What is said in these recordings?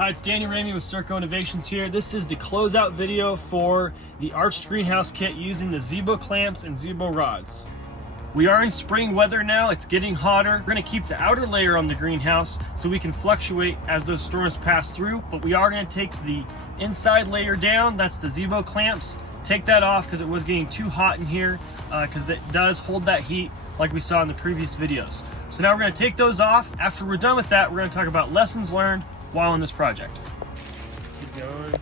Hi, it's Danny Ramey with Circo Innovations here. This is the closeout video for the arched greenhouse kit using the Zebo clamps and Zebo rods. We are in spring weather now. It's getting hotter. We're going to keep the outer layer on the greenhouse so we can fluctuate as those storms pass through, but we are going to take the inside layer down. That's the Zebo clamps. Take that off because it was getting too hot in here because it does hold that heat like we saw in the previous videos. So now we're going to take those off. After we're done with that, we're going to talk about lessons learned while on this project. Keep going.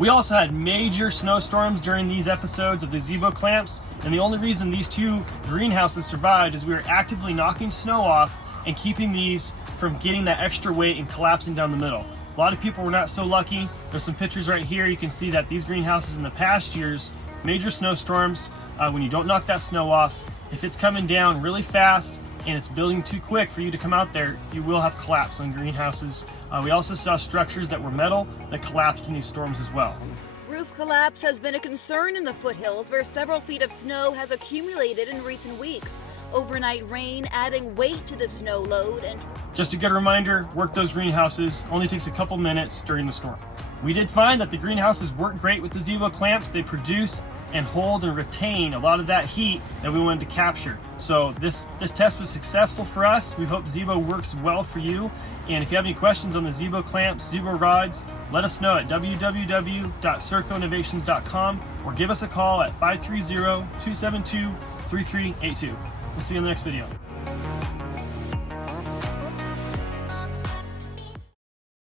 We also had major snowstorms during these episodes of the Zebo clamps, and the only reason these two greenhouses survived is we were actively knocking snow off and keeping these from getting that extra weight and collapsing down the middle. A lot of people were not so lucky. There's some pictures right here. You can see that these greenhouses in the past years, major snowstorms, when you don't knock that snow off, if it's coming down really fast and it's building too quick for you to come out there, you will have collapse on greenhouses. We also saw structures that were metal that collapsed in these storms as well. Roof collapse has been a concern in the foothills where several feet of snow has accumulated in recent weeks. Overnight rain adding weight to the snow load and just a good reminder, work those greenhouses. Only takes a couple minutes during the storm. We did find that the greenhouses work great with the Zebo clamps. They produce and hold and retain a lot of that heat that we wanted to capture. So this test was successful for us. We hope Zebo works well for you. And if you have any questions on the Zebo clamps, Zebo rods, let us know at www.circoinnovations.com or give us a call at 530-272-3382. We'll see you in the next video.